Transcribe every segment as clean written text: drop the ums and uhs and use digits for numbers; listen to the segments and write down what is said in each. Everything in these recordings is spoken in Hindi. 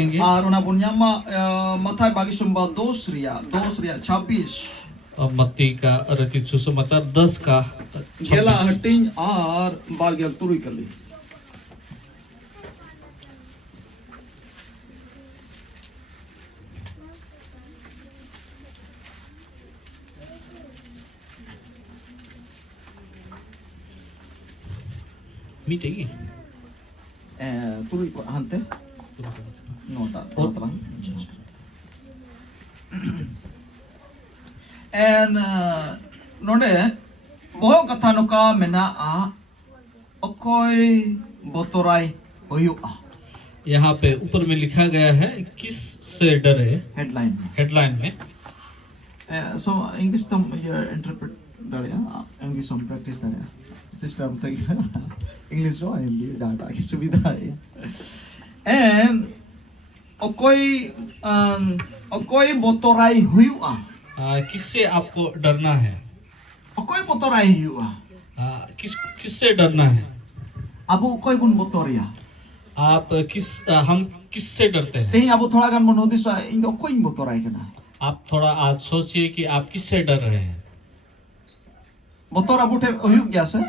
देखेंगे। Ar una bunyama Mathai Bagisumba Dosria 26. अब मत्ती का रचित सुसमाचार 10 का Gela 26। hating ar Bargel Turikali. मीटेगी Turik hante? No, tak. And node boh kata nuka mena a okoi botorai hoyuka. यहाँ पे ऊपर में लिखा गया है किस से डरे, Headline. हेडलाइन में। So English tam interpret darya. English some practice darya. System tag English so Hindi jada ki सुविधा है. And okoi botorai hoyuka. किससे आपको डरना है? Okoi botorai hoyuka. किससे डरना है? Abu okoi bun botoria. आप हम किससे डरते हैं? Tehi abu thoda gan mon hodis ing do okoi botorai kana. आप थोड़ा आज सोचिए कि आप किससे डर रहे हैं? Botor abu te hoyuk gya se.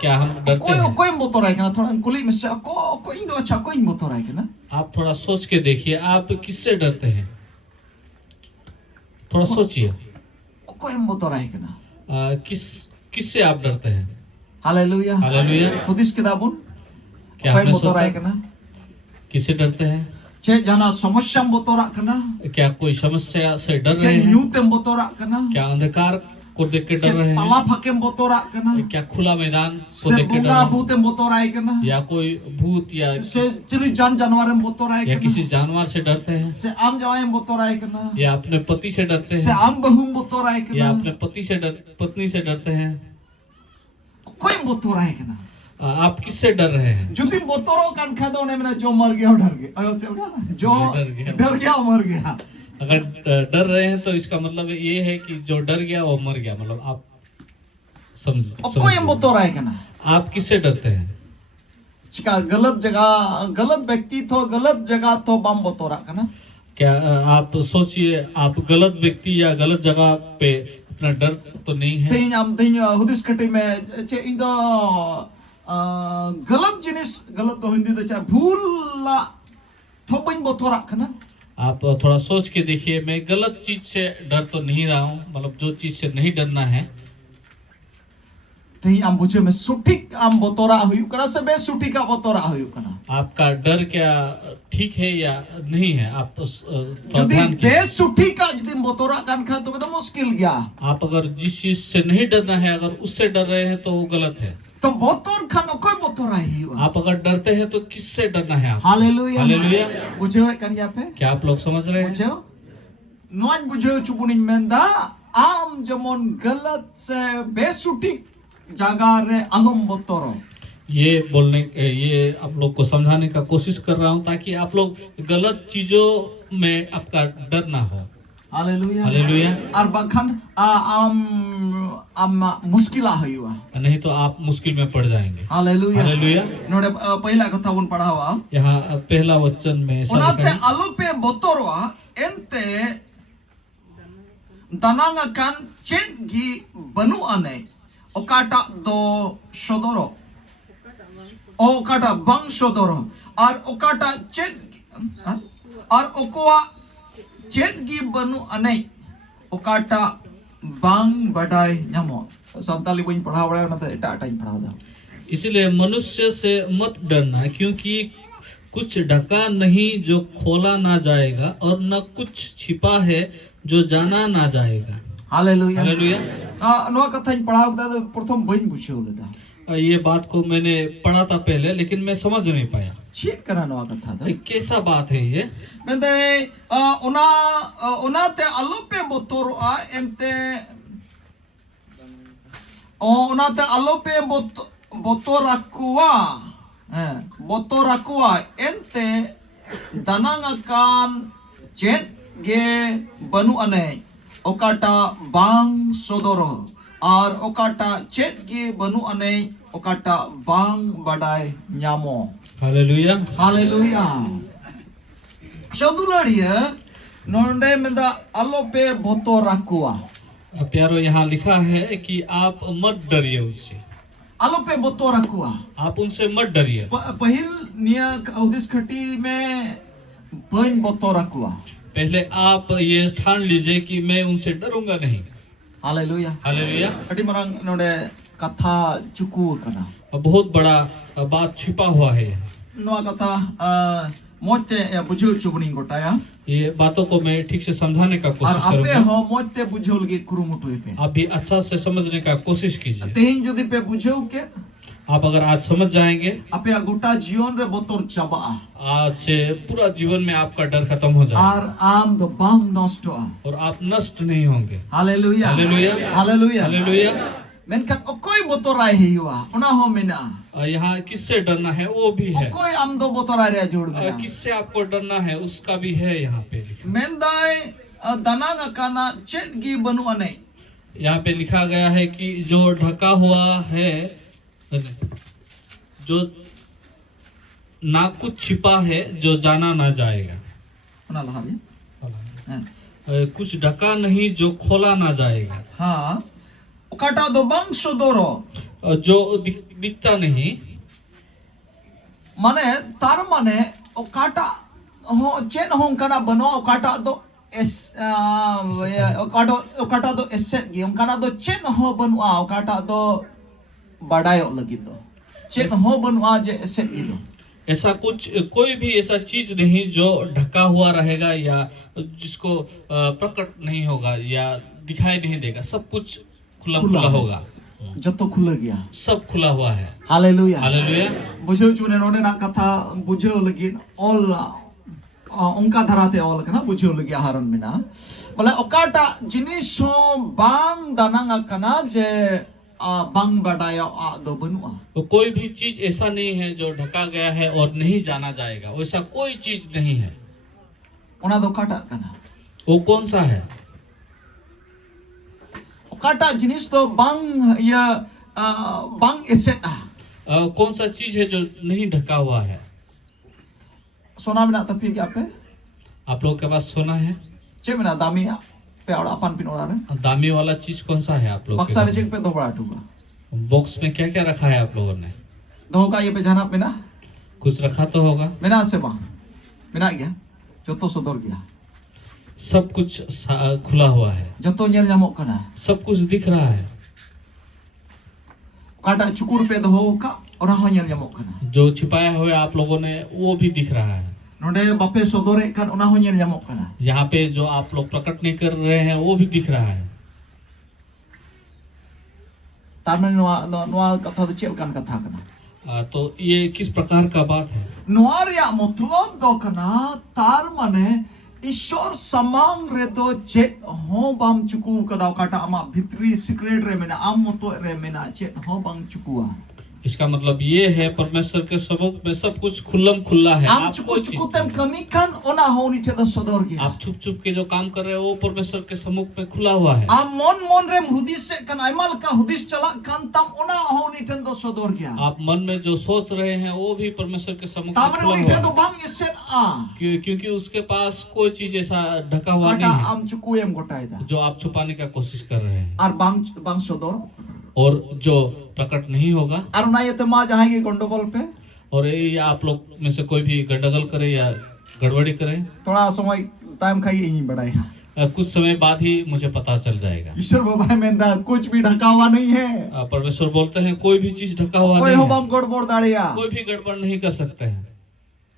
क्या हम डरते हैं? Okoi botorai kana thoda kulit mese okoi ing do acha okoi botorai kana. आप थोड़ा सोच के देखिए आप किससे डरते हैं? थोड़ा सोचिए। Okoi botorai kana. किससे आप डरते हैं? Hallelujah. हालेलुया। Hodis kedabun. क्या Okoi आपने botorai सोचा? kana. किससे डरते हैं? Che jana samosyam botorak kana. क्या कोई समस्या से डर रहे Che हैं? nyutem botorak kana. क्या अंधकार को देख के Che डर रहे हैं? talap hakem botorak kana. क्या खुला मैदान को Se देख के डर bunga रहे हैं? butem botorai kana. या कोई भूत या Se cili janwarem botorai या किसी kana. जानवर से डरते हैं? Se am jawayem botorai kana. या अपने पति से डरते Se हैं? am bahum botorai या अपने kana. पत्नी से डरते हैं? Okoi botorai kana. आप किससे डर रहे हैं? Judi botoro kan khado ne mena jo mar gaya डर गया. अयो चल गया. जो डर गया मर गया. अगर डर रहे हैं तो इसका मतलब ये है कि जो डर गया वो मर गया। मतलब आप Okoi botorai kana. आप किससे डरते हैं? Jika गलत जगह गलत व्यक्ति तो गलत जगह तो बम बोतोरा kana. क्या आप सोचिए आप गलत व्यक्ति या गलत जगह पे अपना डर तो नहीं है? Tehin am tehin hudis kati में चे इंदा गलत जिनिस गलत तो हिंदी तो चे भूला तो बम बोतोरा kana. आप थोड़ा सोच के देखिए मैं गलत चीज से डर तो नहीं रहा हूँ। मतलब जो चीज से नहीं डरना है। Tehin am buce में सुटिक am बोतोरा हुई kana से बे सुटिका बोतोरा हुई kana. आपका डर क्या ठीक है या नहीं है? आप थोड़ा जदि ध्यान बे कीजिए। सुटिका जदि बोतोरा kan खा तो बेटा मुश्किल गया. आप अगर जिस चीज से नहीं डरना है अगर उससे डर रहे हैं तो वो गलत है। तो बोतोर खान कोई बोतोरा ही हुआ. आप अगर डरते हैं तो किससे डरना है? आप Hallelujah. हालेलुया। बुझे हुए kan ya pe? क्या आप लोग समझ रहे हैं? बुझे? Nuan buझे चुपुनिन मेंदा आम जमोन गलत से बेसुटिक जगह रे अलम बोतोरो. ये आप लोग को समझाने का कोशिश कर रहा हूँ ताकि आप लोग गलत चीजों में आपका डर ना हो। Hallelujah. हालेलुया। और बखन am मुश्किला हुआ. नहीं तो आप मुश्किल में पड़ जाएंगे। Hallelujah. हालेलुया। नोडे पहला कथा उन पढ़ा हुआ. यहाँ पहला वचन में ऐसा लिखा Onate है, alupe botorwa ente dananga kan chen gi banu ane okata do shodoro okata bang shodoro ar okata chen ar okwa chen gi banu ane okata bang badai nyamo. Santali बन पढ़ा बड़ा ना तो एटा एटा ही पढ़ा था. इसीलिए मनुष्य से मत डरना क्योंकि कुछ ढका नहीं जो खोला ना जाएगा और न कुछ छिपा है जो जाना ना जाएगा। हालेलुया. हालेलुया। नवा कथा ही पढ़ा होता तो प्रथम बन बुझे होता. ये बात को मैंने पढ़ा था पहले लेकिन मैं समझ नहीं पाया। चेक करा नवा कथा था. कैसा बात है ये? Mende ona te alope botoroa ente ona te alope botorakua ente danangakan jet ge banu ane okata bang sodoro ar okata jet ge banu ane okata bang badai nyamo. Hallelujah. Hallelujah. Sodularia nonde menda alope botorakua. प्यारो यहाँ लिखा है कि आप मत डरिए उससे, Alope botorakua. आप उनसे मत डरिए। Pahil nia audis khati में bain botorakua. पहले आप ये ठान लीजिए कि मैं उनसे डरूंगा नहीं। Hallelujah. Hallelujah. Adi marang nonde katha cuku kana. बहुत बड़ा बात छिपा हुआ है। Noa kata mote ya bujul chukuning gotaya. ये बातों को मैं ठीक से समझाने का Ar कोशिश ape करूंगा। ho mote bujul ge kurumutu epe. आप भी अच्छा से समझने का कोशिश कीजिए। Tehin jodi pe bujeu ke आप अगर आज समझ जाएंगे, ape agota jion re botor chabaa. आज से पूरा जीवन में आपका डर खत्म हो जाएगा Ar am the bam nostoa. और आप नष्ट नहीं होंगे। Hallelujah. Hallelujah. Hallelujah. Hallelujah. Menkan okoi botorai hiwa. Ona ho mena. यहाँ किससे डरना है वो भी है, Okoi am do botorai re jod mena. किससे आपको डरना है उसका भी है यहाँ पे लिखा। Mendai danang kana chet gi banu anei. यहाँ पे लिखा गया है कि जो ढका हुआ है, जो ना कुछ छिपा है जो जाना ना जाएगा, Ona lahari. कुछ ढका नहीं जो खोला ना जाएगा, Ha. Okata do bang sodoro. जो दिखता नहीं। Mane tar mane okata ho chen hong kana bano okata do es okata do eset gi okata do chen ho banua okata do badayo lagi do chen ho banua je eset gi do. ऐसा कुछ कोई भी ऐसा चीज नहीं जो ढका हुआ रहेगा या जिसको प्रकट नहीं होगा या दिखाई नहीं देगा, सब कुछ खुला खुला होगा। Joto khula gya. सब खुला हुआ है। Hallelujah. Hallelujah. Bujau chune node na katha bujau lagi all onka dharate all kana bujau lagi haran mina. Bole okata jinis ho bang danang kana je bang badaya do banua. तो कोई भी चीज ऐसा नहीं है जो ढका गया है और नहीं जाना जाएगा, वैसा कोई चीज नहीं है। Ona do kata kana. वो कौन सा है? Okata jinis to bang ya bang eset कौन सा चीज है जो नहीं ढका हुआ है? Sona mina tapi ge ape? आप लोगों के पास सोना है? Che mina dami pe aur apan pin ora re. दामी वाला चीज कौन सा है आप लोग के Baksa re pass? jek pe do bada tuga. Box में क्या क्या रखा है आप लोगों ने? Do ka ye pe jana mina? कुछ रखा तो होगा। Mina se bang. Mina gya. Joto sodor gya. सब कुछ खुला हुआ है, Joto nyel nyamok kana. सब कुछ दिख रहा है। Okata cukur pe do ka ora ho nyel nyamok kana. जो छिपाया हुआ आप लोगों ने वो भी दिख रहा है। Node bape sodore kan ona ho nyel nyamok kana. यहाँ पे जो आप लोग प्रकट नहीं कर रहे हैं वो भी दिख रहा है। Tarman noa katha do chel kan katha kana. तो ये किस प्रकार का बात है? Noa rya matlab do kana tar mane ईश्वर समांग रे तो चेत हो बम चुकू कदा काटा अमा भितरी सीक्रेट रे मेना आम मतो रे मेना चेत हो बम चुकुआ इसका मतलब ये है परमेश्वर के सबूत में सब कुछ खुल्लम खुल्ला है। आम आप चुकू कोई चीज चुकू तेम नहीं। कमी kan ओना हो नी थे सदर गया आप छुप छुप के जो काम कर रहे हो वो परमेश्वर के सम्मुख में खुला हुआ है। आम मन मन रे हुदिस से kan aimal का हुदिस चला kan tam ओना हो नी थे सदर गया आप मन में जो सोच रहे हैं वो भी परमेश्वर के सम्मुख में तामरे खुला ओनी हुआ थे तो है। बम इसे क्योंकि उसके पास कोई चीज ऐसा ढका हुआ काटा नहीं है आम चुकू एम गोटाइदा जो आप छुपाने का कोशिश कर रहे हैं आर बम सदर और जो प्रकट नहीं होगा। आर ना ये तो मा जहां के गंडगोल पे और ये आप लोग में से कोई भी गंडगोल करे या गड़बड़ी करे, थोड़ा समय टाइम खाई यही बढ़ाया कुछ समय बाद ही मुझे पता चल जाएगा। ईश्वर बाबा में कुछ भी ढका हुआ नहीं है परमेश्वर बोलते हैं कोई भी चीज ढका हुआ कोई नहीं हो है, बम गड़बड़ दाड़िया कोई भी गड़बड़ नहीं कर सकते हैं।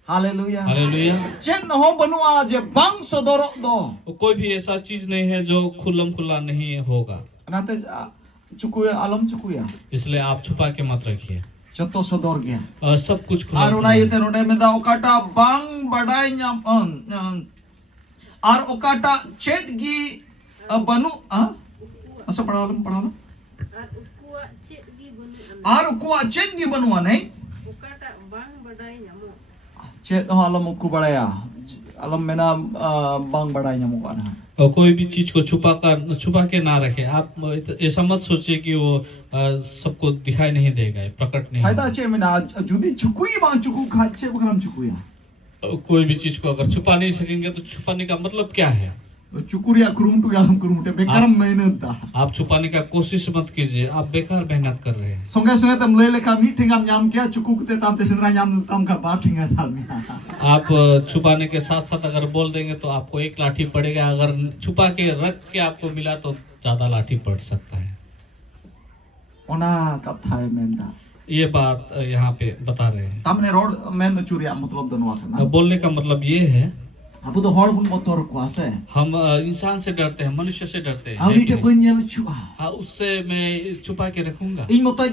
Hallelujah hallelujah. चेन हो बनुआ जे बंग सदरो दो कोई भी ऐसा चीज नहीं है जो खुल्लम खुल्ला नहीं होगा, नाते चुकुया आलम चुकुया इसलिए आप छुपा के मत रखिए। जतो सदर गया सब कुछ खुला आर उना येते नोडे में दा ओकाटा बंग बडाय न्याम आर ओकाटा चेट गी बनु असो पढ़ावलम आर कुआ चेट गी बनुआ नहीं चेट हो आलम को बड़ाया आलम में ना बंग बडाय न्याम को ना और कोई भी चीज को छुपा के ना रखे। आप ऐसा मत सोचिए कि वो सबको दिखाई नहीं देगा, प्रकट नहीं फायदा होगा। चे में ना जुदी चुकुई बांग चुकू खाचे बकरम चुकुया कोई भी चीज को अगर छुपा नहीं सकेंगे तो छुपाने का मतलब क्या है? Cukuria kurum tu galam kurum te bekaram mainan ta. आप छुपाने का कोशिश मत कीजिए, आप बेकार मेहनत कर रहे हैं। Songai tam lele kami tingam nyam kya cukuk te tam te senra nyam tam ka ba tinga tal mi. आप छुपाने के साथ साथ अगर बोल देंगे तो आपको एक लाठी पड़ेगा, अगर छुपा के रख के आपको मिला तो ज्यादा लाठी पड़ सकता है। Ona kathai menda. ये बात यहाँ पे बता रहे हैं। Tamne rod men curiya मतलब दोनों kana. बोलने का मतलब ये है, Abu to hor bun motor kuasa. हम इंसान से डरते हैं, मनुष्य से डरते हैं। Auri te bunyal chua. हाँ, उससे मैं छुपा के रखूंगा, In motor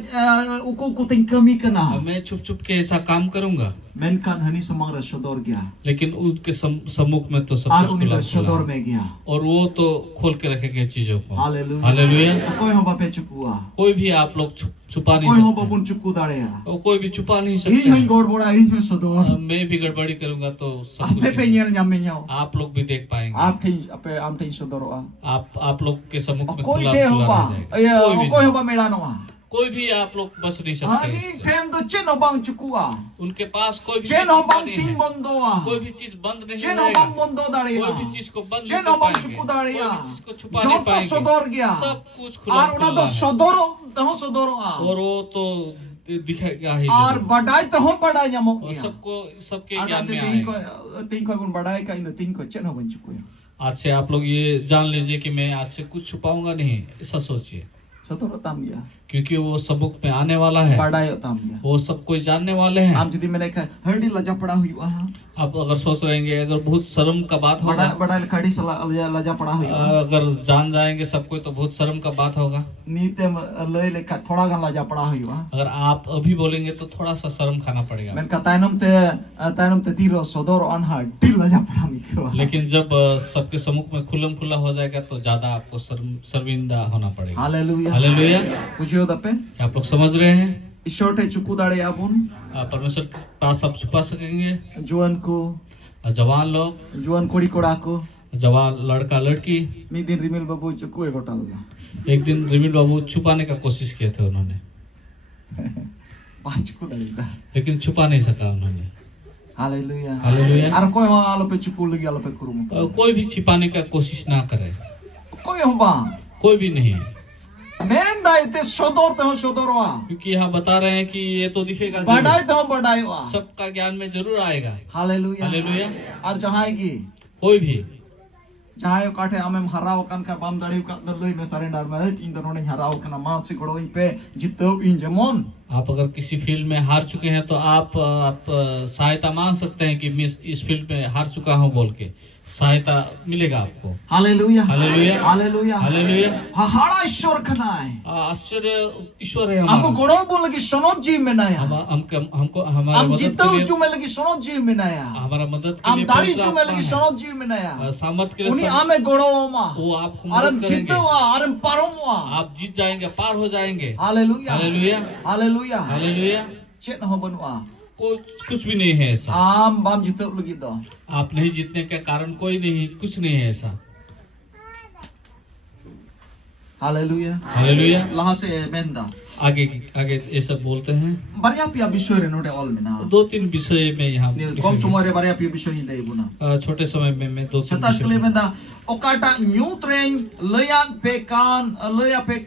uko ting kami kana. मैं छुप छुप के ऐसा काम करूंगा, Men kan hani samang ra sodor gya. लेकिन उसके सम्मुख में तो सब Ar कुछ uni खुला da खुला sodor है। me gya. और वो तो खोल के रखेंगे चीजों को। Hallelujah. Hallelujah. Koi hoba pe chukua. कोई भी आप लोग छुपा नहीं Koi hoba सकते, bun chuku darea. और कोई भी छुपा नहीं In सकते hoin हैं। god boda in hoin sodor. मैं भी गड़बड़ी करूंगा तो सब Ape pe कुछ nyel nyam me nyao. आप लोग भी देख पाएंगे। Am ting sodor a. आप लोग के सम्मुख में Koi खुला te खुला hoba. रह जाएगा। Ya koi hoba me lano a. कोई भी आप लोग बच नहीं सकते Ani इससे। tem do chen hobang chukua. उनके पास कोई भी Chen चीज hobang नहीं sing है। bondo a. कोई भी चीज बंद नहीं Chen रहेगा। hobang bondo कोई भी daria. चीज को बंद Chen नहीं कर hobang पाएंगे। chuku कोई daria. भी चीज को छुपा नहीं Joto पाएंगे। sodor gya. सब कुछ खुला Ar una do खुला है। sodoro taho sodoro a. और वो तो दिखेगा ही Ar जरूर। badai taho badai nyamok और gya. सबको सबके Ar ज्ञान ate में ting आएगा। ko bun badai ka in ting ko chen hobang chukuya. आज से आप लोग ये जान लीजिए कि मैं आज से कुछ छुपाऊंगा नहीं, ऐसा सोचिए, Sodoro tam gya. क्योंकि वो सबक में आने वाला है। Badai tam gya. वो सब कोई जानने वाले हैं। Am jodi मैंने कहा हरडी लजा पड़ा हुई वहाँ आप अगर सोच रहेंगे अगर बहुत शर्म का बात बड़ा होगा, बड़ा खड़ी लजा पड़ा हुई अगर जान जाएंगे सबको तो बहुत शर्म का बात होगा। नीते ले लेका थोड़ा गन लजा पड़ा हुई वहाँ अगर आप अभी बोलेंगे तो थोड़ा सा शर्म खाना पड़ेगा। मैंने कहा तायनम ते तीरो सदर अनहा दिल लजा पड़ा मिको लेकिन जब सबके सम्मुख में खुल्लम खुल्ला हो जाएगा तो ज्यादा आपको शर्मिंदा होना पड़ेगा। Hallelujah hallelujah. बुझियो दपे क्या आप लोग समझ रहे हैं? ईश्वर ते चुकू दाड़े आबुन परमेश्वर के पास आप छुपा सकेंगे। जुआन को जवान लोग, जुआन कोड़ी कोड़ा को जवान लड़का लड़की। मी दिन रिमिल बाबू चुकू एक होटल एक दिन रिमिल बाबू छुपाने का कोशिश किए थे उन्होंने, पांच को दाड़ी दा लेकिन छुपा नहीं सका उन्होंने। Hallelujah hallelujah. आर कोई हो आलो पे चुकू लगी आलो पे करूम कोई भी छिपाने का कोशिश ना करे, कोई हो बा कोई भी नहीं, मैं दाइते सदर ते हो सदरवा क्योंकि यहाँ बता रहे हैं कि ये तो दिखेगा बढ़ाई जरूर। तो बढ़ाई वा सबका ज्ञान में जरूर आएगा। Hallelujah hallelujah. और जहां की कोई भी जहां काठे आमेम हराव कान का बाम दाड़ी का दलई में सरेंडर में इन दोनों ने हराव कना मां से गड़ो पे जितो इन जमन आप अगर किसी फील्ड में हार चुके हैं तो आप सहायता मांग सकते हैं कि मैं इस फील्ड में हार चुका हूं बोल के सहायता मिलेगा आपको। Hallelujah hallelujah. Hallelujah hallelujah. हाड़ा ईश्वर कना है आश्चर्य ईश्वर है हमको हमारा। गड़ो बोल लगी सनोद जी में नया हमको हमारा हम मदद जितो के लिए, चू में लगी सनोद जी में नया हमारा मदद के हम लिए दाढ़ी पवित्र चू में आत्मा लगी है। सनोद जी में नया सामर्थ के उन्हीं लिए आमे गड़ो मा वो आपको और हम मदद करेंगे। जितो वा और हम पारो वा आप जीत जाएंगे, पार हो जाएंगे। Hallelujah hallelujah. Hallelujah hallelujah. चेत हो बनवा कुछ भी नहीं है ऐसा। आम बाम जितो लगी दो आप नहीं जीतने का कारण कोई नहीं, कुछ नहीं है ऐसा। Hallelujah hallelujah. लहा से मेंदा आगे ये सब बोलते हैं। बारिया पिया विषय रे नोडे ऑल में ना 2-3 विषय में यहाँ कम समय रे बारिया पिया विषय नहीं लेबुना छोटे समय में मैं 2-3 सतास विषय कले मेंदा ओकाटा न्यूट्रेन लयान पेकान लया पे